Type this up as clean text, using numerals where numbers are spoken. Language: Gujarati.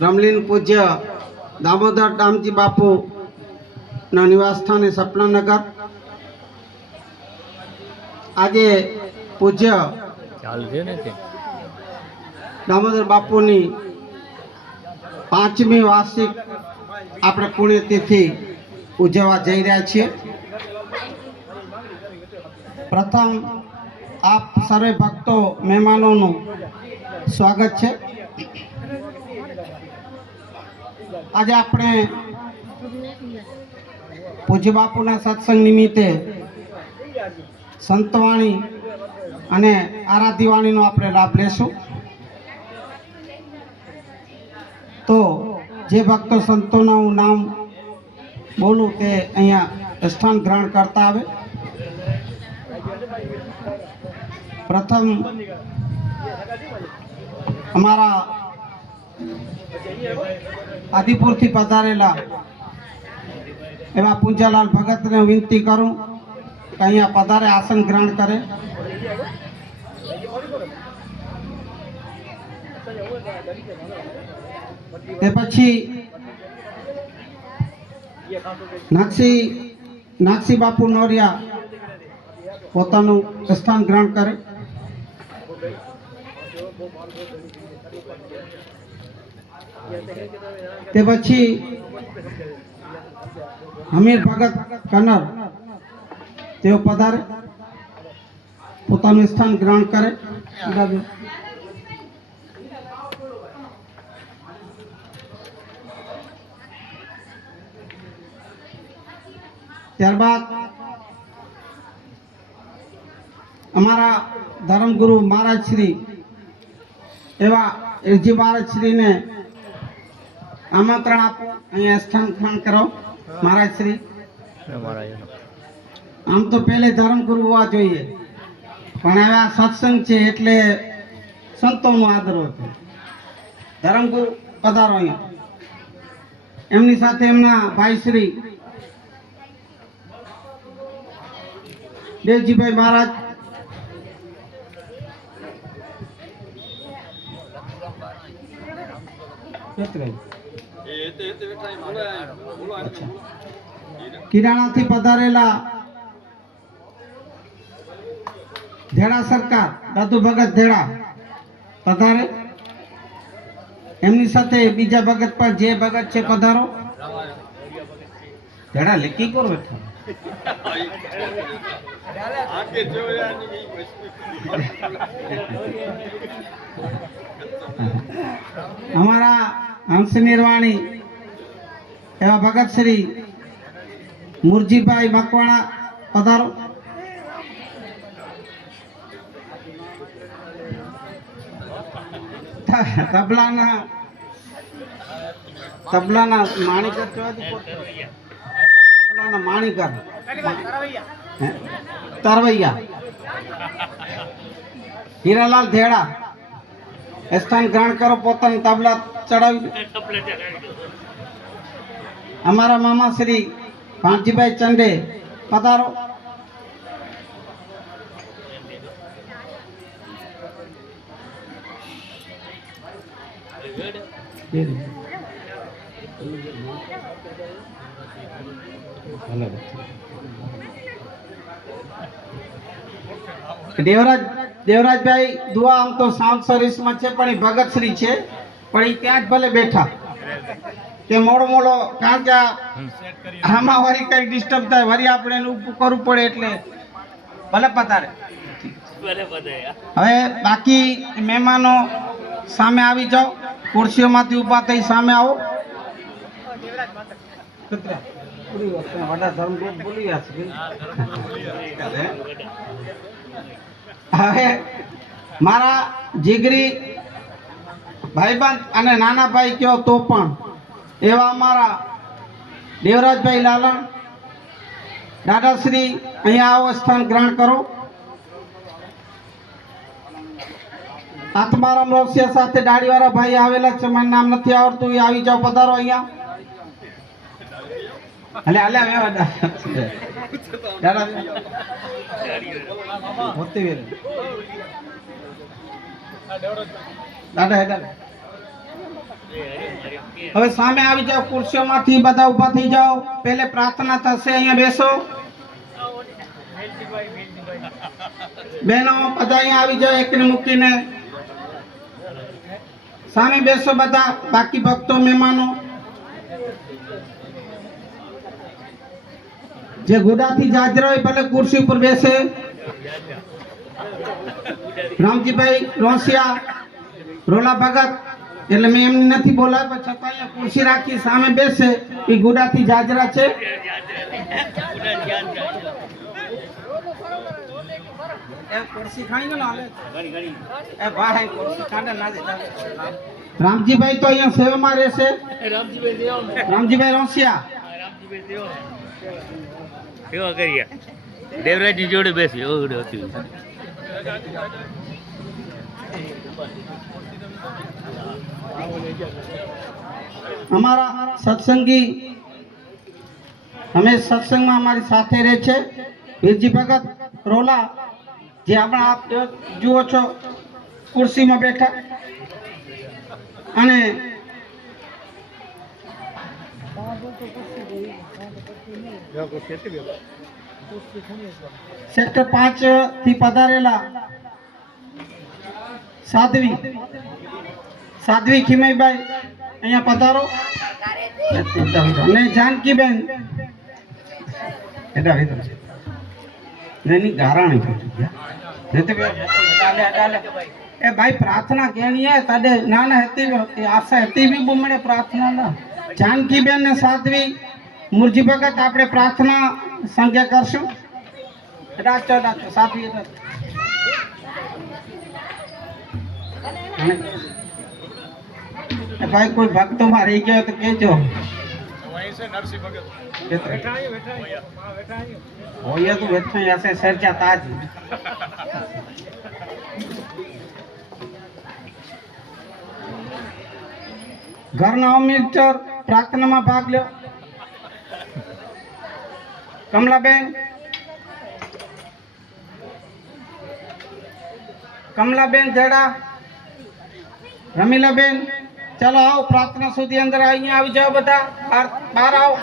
રમલીન પૂજ્ય દામોદર દામજી બાપુ ના નિવાસ સ્થાને સપનાનગર આજે પૂજ્ય દામોદર બાપુની 5મી વાર્ષિક આપણે પુણ્યતિથિ ઉજવવા જઈ રહ્યા છીએ। પ્રથમ આપ સર્વે ભક્તો મહેમાનોનું સ્વાગત છે। આજે આપણે પૂજ્ય બાપુના સત્સંગ નિમિત્તે સંતવાણી અને આરાધ્યવાણીનો આપણે લાભ લેશું। તો જે ભક્તો સંતોના હું નામ બોલું તે અહીંયા સ્થાન ગ્રહણ કરતા આવે। પ્રથમ અમારા આદિપુરથી પધારેલા એવા પૂંજાલાલ ભગતને વિનંતી કરું કે અહીંયા પધારે આસન ગ્રહણ કરે। તે પછી નાક્ષી બાપુ નોરિયા પોતાનું સ્થાન ગ્રહણ કરે। તે પછી હમીર ભગત કનર તેઓ પધારે પોતાનું સ્થાન ગ્રહણ કરે। ત્યારબાદ અમારા ધર્મગુરુ મહારાજ શ્રી એવા એલજી મહારાજ શ્રીને આમંત્રણ આપો, અહીંયા સ્થાન ગ્રહણ કરો। મહારાજ શ્રી આમ તો પહેલે ધર્મગુરુ હોવા જોઈએ, પણ હવે આ સત્સંગ છે એટલે સંતોનો આદર હતો। ધર્મગુરુ પધારો અહીંયા। એમની સાથે એમના ભાઈ શ્રી દેવજીભાઈ મહારાજ, કિરાણાથી પધારેલા ધેડા સરકાર દાદુ ભગત ધેડા પધારે। એમની સાથે બીજા ભગત પર જે ભગત છે પધારો। ધેડા લેકી કોર બેઠા हमारा हंस निर्वाणी एवं भगत श्री मुरजी भाई मकवाणा पधारो। तबलाना माणिकर तबलाना माणिकर तरवैया हीरालाल धेड़ा स्थान ग्रहण करो। पोताना तबला चढ़ावी। हमारा मामा श्री भांजीभाई चंडे पधारो। देवराज भाई दुआ आम तो साउंड सर्विस में छे पण भगत श्री छे पण ई त्याज भले बैठा ते मोड़ो मोड़ो कारण के आमा वरी कई डिस्टर्ब थाय वरी आपणे एनु करवू पड़े एटले भले पधारे। हवे बाकी मेहमानो सामे आवी जाओ, खुर्शीओमांथी ऊभा थई सामे आवो। वडा धर्मगुरु बोली आछे હવે મારા જીગરી ભાઈબંધ અને નાના ભાઈ કયો તો પણ એવા અમારા દેવરાજભાઈ લાલણ દાદાશ્રી અહીંયા આવો, સ્થાન ગ્રહણ કરો। આત્મારામ રોસિયા સાથે દાઢીવાળા ભાઈ આવેલા છે, મને નામ નથી આવડતું, એ આવી જાઓ, પધારો અહીંયા। અલે અલે દાદા દાદા હેડા હવે સામે આવી જાઓ, ખુરશીઓમાંથી બધા ઊભા થઈ જાઓ. પહેલે પ્રાર્થના થશે, અહીંયા બેસો. બહેનો બધા અહીંયા આવી જાઓ, એકને મૂકીને સામે બેસો બધા. બાકી ભક્તો, મહેમાનો જે ગુડાથી જાજરા હોય ભલે ખુરશી ઉપર બેસે. રામજીભાઈ રોસિયા, રોલા ભગત, એટલે મેં એમને નથી બોલાવ્યા, પણ છતાં અહીંયા ખુરશી રાખી સામે બેસે. એ ગુડાથી જાજરા છે. રામજીભાઈ તો અહીંયા સેવામાં રહેશે. રામજીભાઈ રોસિયા સેવા કરીએ. દેવરાજની જોડે બેસી હતું. અમારા સત્સંગી હંમેશ સત્સંગમાં અમારી સાથે રહે છે. વીરજી ભગત રોલા, જે આપણા આપ જુઓ છો ખુરશીમાં બેઠા. અને સેક્ટર 5 થી પધારેલા સાધ્વી ખીમઈભાઈ, અહીંયા પધારો. અને જાનકીબેન नहीं गाराणी ए भाई प्रार्थना कहनी है तदे ना ना हेती आशा हेती भी बुमड़े प्रार्थना ना जानकी बेन ने साध्वी मुरजी भगत आपणे प्रार्थना संज्ञा करशु राष्ट्र साध्वी भाई कोई भक्तों में रही गयो तो कहजो वहीं से नरसिंह भगत बैठा होया तो बैठा ऐसे सरजा ताज घर ना मिस्टर प्रार्थना में भाग लो कमलाबेन जड़ा रमीलाबेन चलो आओ प्रार्थना सुधी अंदर आई जाओ बता बाहर आओ।